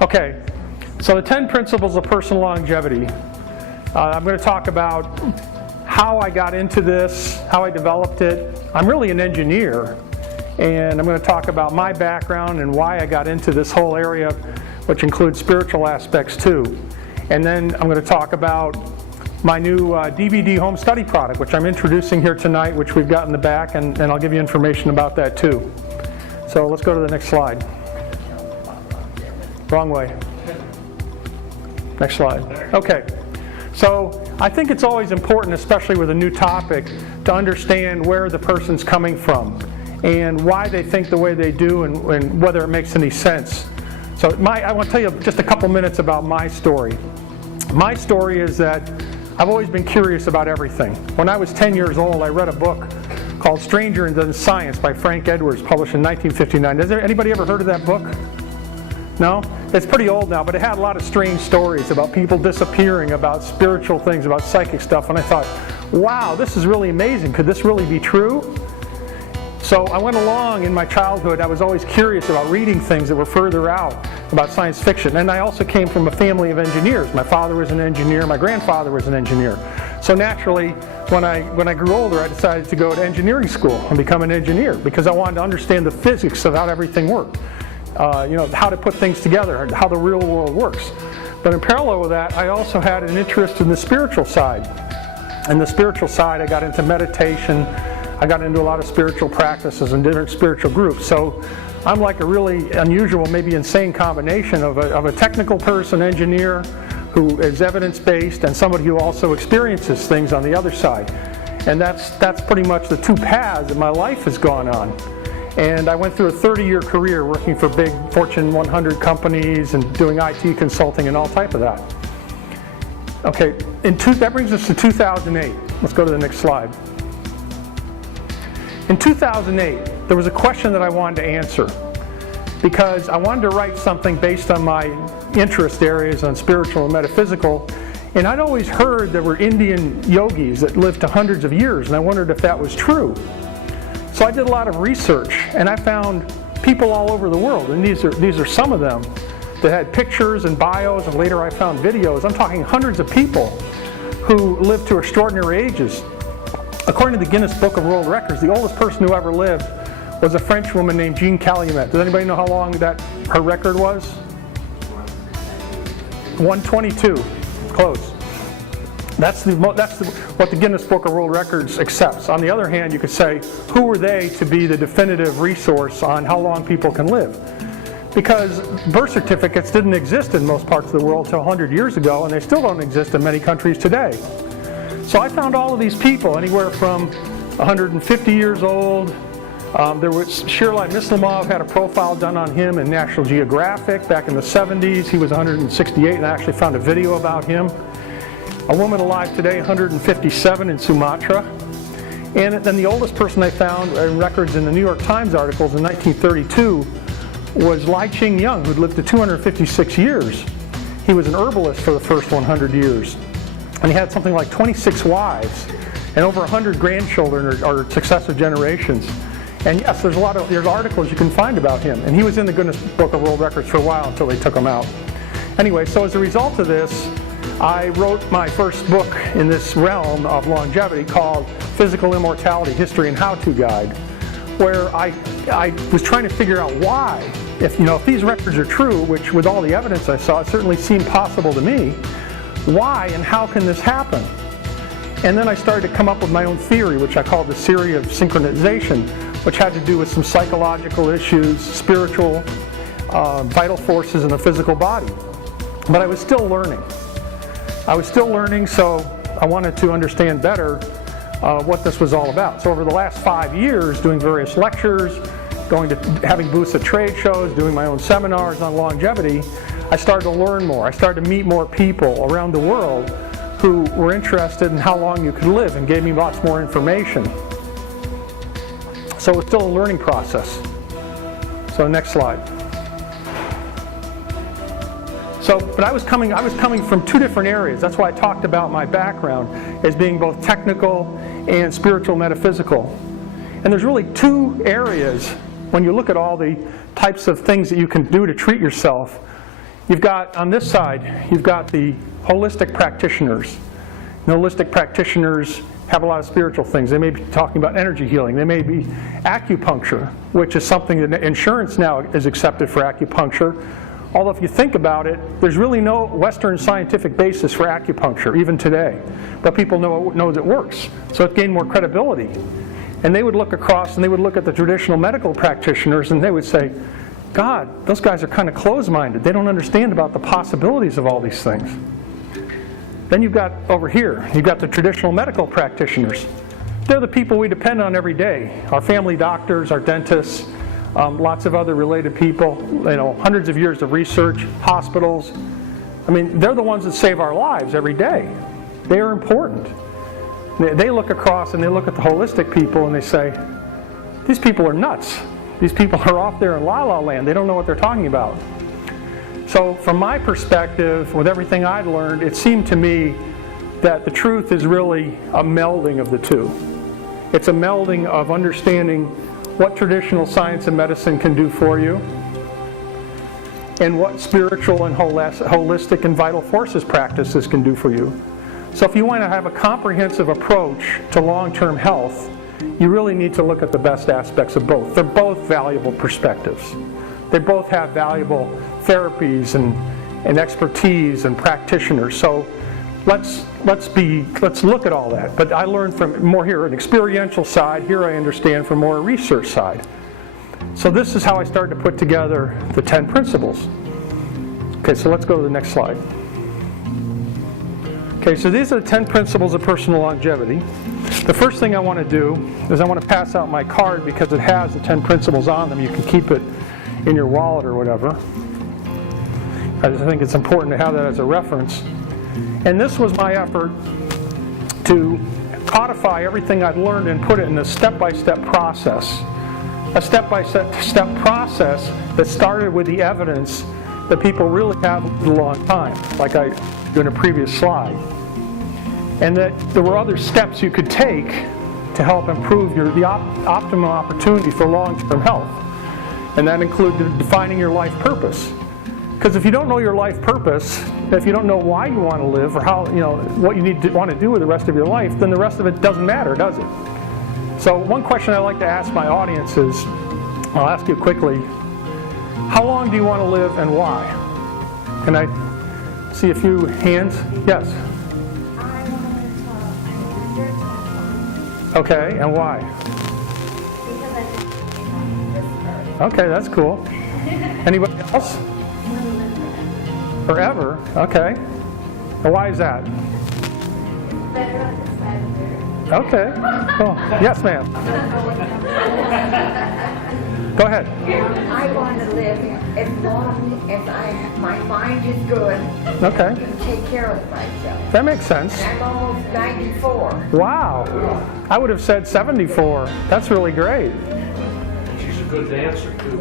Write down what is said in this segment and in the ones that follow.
Okay, so the 10 principles of personal longevity. I'm going to talk about how I got into this, how I developed it. I'm really an engineer, and I'm going to talk about my background and why I got into this whole area, which includes spiritual aspects too. And then I'm going to talk about my new DVD home study product, which I'm introducing here tonight, which we've got in the back, and I'll give you information about that too. So let's go to the next slide. Wrong way. Next slide. Okay. So I think it's always important, especially with a new topic, to understand where the person's coming from and why they think the way they do and whether it makes any sense. So I want to tell you just a couple minutes about my story. My story is that I've always been curious about everything. When I was 10 years old, I read a book called Stranger Than Science by Frank Edwards, published in 1959. Has anybody ever heard of that book? No? It's pretty old now, but it had a lot of strange stories about people disappearing, about spiritual things, about psychic stuff, and I thought, wow, this is really amazing. Could this really be true? So I went along in my childhood. I was always curious about reading things that were further out about science fiction, and I also came from a family of engineers. My father was an engineer, my grandfather was an engineer. So naturally, when I grew older, I decided to go to engineering school and become an engineer because I wanted to understand the physics of how everything worked. How to put things together, how the real world works. But in parallel with that, I also had an interest in the spiritual side. In the spiritual side, I got into meditation. I got into a lot of spiritual practices and different spiritual groups. So I'm like a really unusual, maybe insane combination of a technical person, engineer, who is evidence-based, and somebody who also experiences things on the other side. And that's pretty much the two paths that my life has gone on. And I went through a 30-year career working for big Fortune 100 companies and doing IT consulting and all type of that. Okay, that brings us to 2008. Let's go to the next slide. In 2008, there was a question that I wanted to answer because I wanted to write something based on my interest areas on spiritual and metaphysical. And I'd always heard there were Indian yogis that lived to hundreds of years, and I wondered if that was true. So I did a lot of research, and I found people all over the world, and these are some of them that had pictures and bios, and later I found videos. I'm talking hundreds of people who lived to extraordinary ages. According to the Guinness Book of World Records, the oldest person who ever lived was a French woman named Jean Calumet. Does anybody know how long her record was? 122. Close. That's what the Guinness Book of World Records accepts. On the other hand, you could say, who were they to be the definitive resource on how long people can live? Because birth certificates didn't exist in most parts of the world until 100 years ago, and they still don't exist in many countries today. So I found all of these people, anywhere from 150 years old. There was Shirlai Mislamov, had a profile done on him in National Geographic back in the 70s. He was 168, and I actually found a video about him. A woman alive today, 157 in Sumatra. And then the oldest person I found in records in the New York Times articles in 1932 was Lai Ching-Young, who'd lived to 256 years. He was an herbalist for the first 100 years. And he had something like 26 wives and over 100 grandchildren or successive generations. And yes, there's articles you can find about him. And he was in the Guinness Book of World Records for a while until they took him out. Anyway, so as a result of this, I wrote my first book in this realm of longevity called Physical Immortality, History and How-To Guide, where I was trying to figure out why. If these records are true, which with all the evidence I saw, it certainly seemed possible to me, why and how can this happen? And then I started to come up with my own theory, which I called the theory of synchronization, which had to do with some psychological issues, spiritual, vital forces in the physical body. But I was still learning. So I wanted to understand better what this was all about. So over the last 5 years, doing various lectures, having booths at trade shows, doing my own seminars on longevity, I started to learn more. I started to meet more people around the world who were interested in how long you could live and gave me lots more information. So it's still a learning process. So next slide. But I was coming from two different areas. That's why I talked about my background as being both technical and spiritual metaphysical. And there's really two areas when you look at all the types of things that you can do to treat yourself. You've got, on this side, you've got the holistic practitioners. The holistic practitioners have a lot of spiritual things. They may be talking about energy healing. They may be acupuncture, which is something that insurance now is accepted for acupuncture. Although if you think about it, there's really no Western scientific basis for acupuncture, even today. But people know it works. So it gained more credibility. And they would look across and they would look at the traditional medical practitioners and they would say, God, those guys are kind of closed-minded. They don't understand about the possibilities of all these things. Then you've got over here, you've got the traditional medical practitioners. They're the people we depend on every day. Our family doctors, our dentists, lots of other related people, hundreds of years of research, hospitals. I mean, they're the ones that save our lives every day. They are important. They look across and they look at the holistic people and they say, these people are nuts. These people are off there in la-la land. They don't know what they're talking about. So from my perspective, with everything I'd learned, it seemed to me that the truth is really a melding of the two. It's a melding of understanding what traditional science and medicine can do for you and what spiritual and holistic and vital forces practices can do for you. So if you want to have a comprehensive approach to long-term health, you really need to look at the best aspects of both. They're both valuable perspectives. They both have valuable therapies and expertise and practitioners. So let's look at all that. But I learned from more here an experiential side. Here I understand from more a research side. So this is how I started to put together the 10 principles. Okay, so let's go to the next slide. Okay, so these are the 10 principles of personal longevity. The first thing I want to do is I want to pass out my card because it has the 10 principles on them. You can keep it in your wallet or whatever. I just think it's important to have that as a reference. And this was my effort to codify everything I'd learned and put it in a step-by-step process. A step-by-step process that started with the evidence that people really have lived a long time, like I did in a previous slide. And that there were other steps you could take to help improve the optimum opportunity for long-term health. And that included defining your life purpose. Because if you don't know your life purpose, if you don't know why you want to live or how, what you want to do with the rest of your life, then the rest of it doesn't matter, does it? So one question I like to ask my audience is, I'll ask you quickly, how long do you want to live and why? Can I see a few hands? Yes. I want to live till 125. Okay, and why? Because I just on this earth. Okay, that's cool. Anybody else? I want to live forever. Forever? Okay. And why is that? It's better on this side of the earth. Okay. Cool. Yes, ma'am. Go ahead. I want to live as long as my mind is good Okay. and take care of myself. That makes sense. I'm almost 94. Wow. I would have said 74. That's really great. She's a good dancer, too.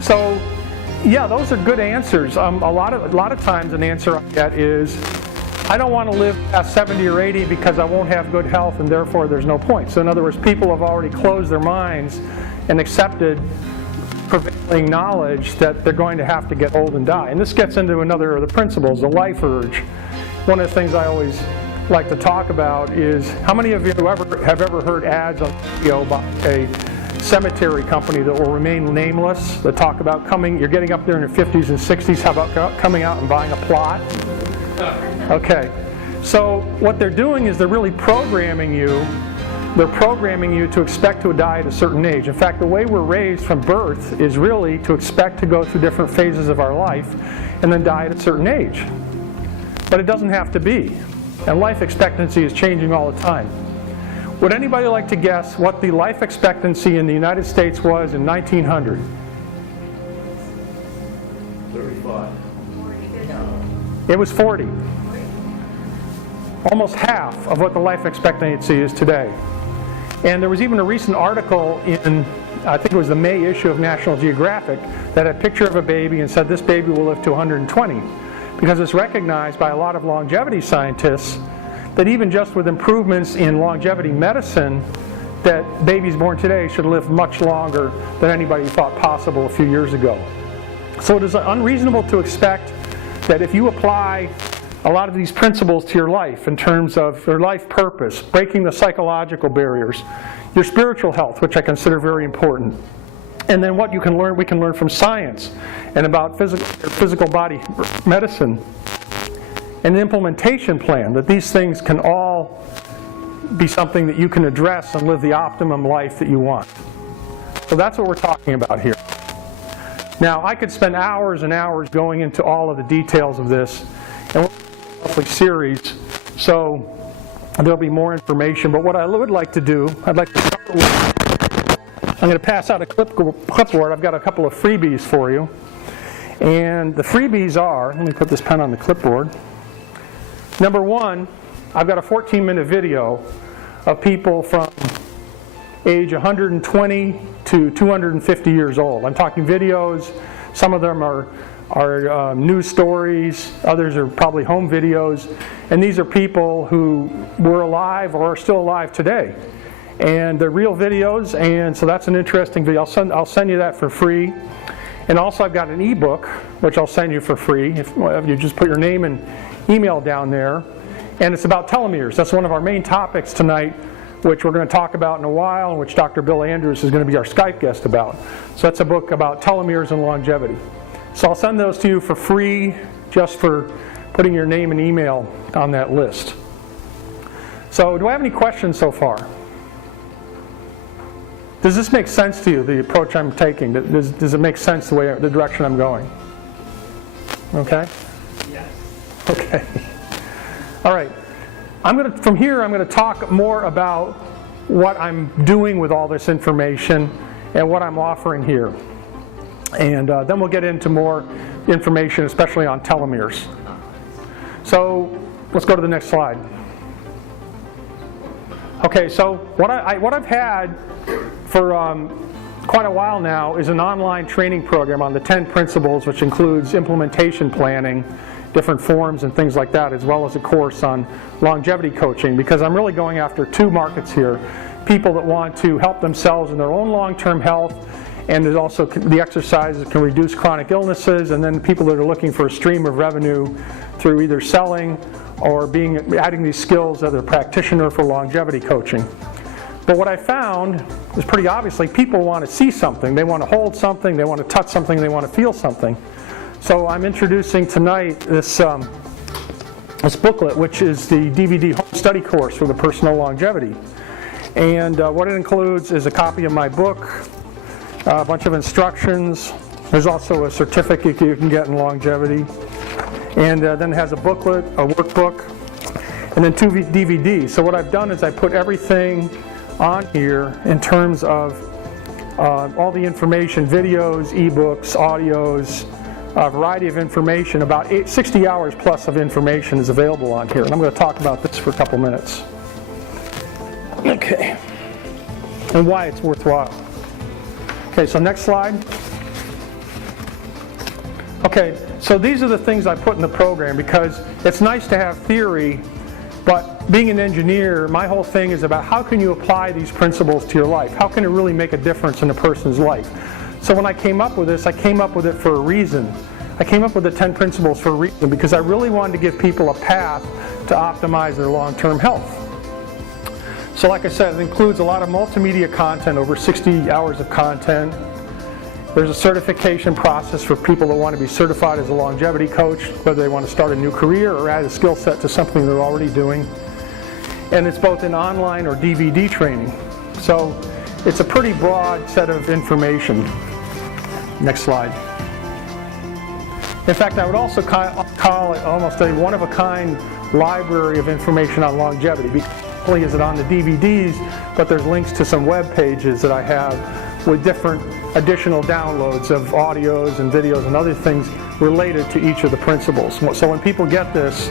So, yeah, those are good answers. A lot of times an answer I get is, I don't want to live past 70 or 80 because I won't have good health and therefore there's no point. So in other words, people have already closed their minds and accepted prevailing knowledge that they're going to have to get old and die. And this gets into another of the principles, the life urge. One of the things I always like to talk about is, how many of you have ever heard ads on radio by a cemetery company that will remain nameless, that talk about you're getting up there in your 50s and 60s, how about coming out and buying a plot? Okay, so what they're doing is they're really programming you. They're programming you to expect to die at a certain age. In fact, the way we're raised from birth is really to expect to go through different phases of our life and then die at a certain age. But it doesn't have to be. And life expectancy is changing all the time. Would anybody like to guess what the life expectancy in the United States was in 1900? 35. It was 40. Almost half of what the life expectancy is today. And there was even a recent article in, I think it was the May issue of National Geographic, that had a picture of a baby and said this baby will live to 120. Because it's recognized by a lot of longevity scientists that even just with improvements in longevity medicine, that babies born today should live much longer than anybody thought possible a few years ago. So it is unreasonable to expect that if you apply a lot of these principles to your life in terms of your life purpose, breaking the psychological barriers, your spiritual health, which I consider very important, and then what you can learn, we can learn from science and about physical body medicine, and an implementation plan, that these things can all be something that you can address and live the optimum life that you want. So that's what we're talking about here. Now, I could spend hours and hours going into all of the details of this, and we're in a monthly series, so there'll be more information. But what I would like to do, I'd like to start with, I'm going to pass out a clipboard. I've got a couple of freebies for you. And the freebies are, let me put this pen on the clipboard. Number one, I've got a 14-minute video of people from age 120 to 250 years old. I'm talking videos. Some of them are news stories. Others are probably home videos. And these are people who were alive or are still alive today. And they're real videos, and so that's an interesting video. I'll send you that for free. And also I've got an ebook, which I'll send you for free if you just put your name and email down there. And it's about telomeres. That's one of our main topics tonight, which we're going to talk about in a while, and which Dr. Bill Andrews is going to be our Skype guest about. So that's a book about telomeres and longevity. So I'll send those to you for free, just for putting your name and email on that list. So do I have any questions so far? Does this make sense to you, the approach I'm taking? Does it make sense the direction I'm going? Okay? Yes. Okay. All right. From here, I'm going to talk more about what I'm doing with all this information and what I'm offering here. And then we'll get into more information, especially on telomeres. So let's go to the next slide. Okay, so what I've had for quite a while now is an online training program on the 10 principles, which includes implementation planning, different forms and things like that, as well as a course on longevity coaching, because I'm really going after two markets here. People that want to help themselves in their own long-term health, and there's also the exercises that can reduce chronic illnesses, and then people that are looking for a stream of revenue through either selling or adding these skills as a practitioner for longevity coaching. But what I found is pretty obviously people want to see something. They want to hold something, they want to touch something, they want to feel something. So I'm introducing tonight this booklet, which is the DVD home study course for the personal longevity. And what it includes is a copy of my book, a bunch of instructions. There's also a certificate you can get in longevity. And then it has a booklet, a workbook, and then 2 DVDs. So what I've done is I put everything on here in terms of all the information, videos, ebooks, audios, a variety of information. About 60 hours plus of information is available on here. And I'm going to talk about this for a couple minutes. Okay. And why it's worthwhile. Okay, so next slide. Okay, so these are the things I put in the program, because it's nice to have theory, but being an engineer, my whole thing is about how can you apply these principles to your life? How can it really make a difference in a person's life? So when I came up with this, I came up with it for a reason. I came up with the 10 principles for a reason, because I really wanted to give people a path to optimize their long-term health. So like I said, it includes a lot of multimedia content, over 60 hours of content. There's a certification process for people that want to be certified as a longevity coach, whether they want to start a new career or add a skill set to something they're already doing. And it's both in online or DVD training. So it's a pretty broad set of information. Next slide. In fact, I would also call it almost a one-of-a-kind library of information on longevity. Not only is it on the DVDs, but there's links to some web pages that I have with different additional downloads of audios and videos and other things related to each of the principles. So when people get this,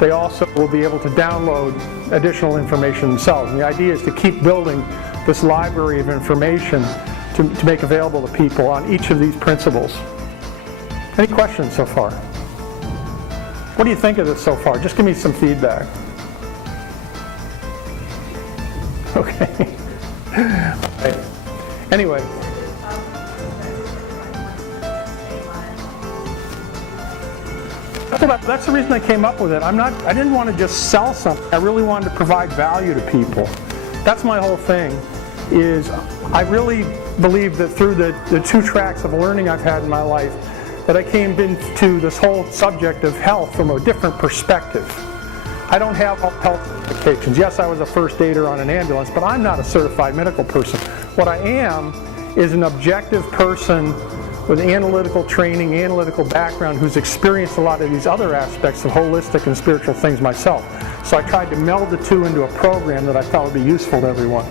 they also will be able to download additional information themselves. And the idea is to keep building this library of information to make available to people on each of these principles. Any questions so far? What do you think of this so far? Just give me some feedback. Okay. Right. Anyway. That's the reason I came up with it. I didn't want to just sell something. I really wanted to provide value to people. That's my whole thing, is I really believe that through the 2 tracks of learning I've had in my life, that I came into this whole subject of health from a different perspective. I don't have health certifications. Yes, I was a first aider on an ambulance, but I'm not a certified medical person. What I am is an objective person with analytical training, analytical background, who's experienced a lot of these other aspects of holistic and spiritual things myself. So I tried to meld the 2 into a program that I thought would be useful to everyone.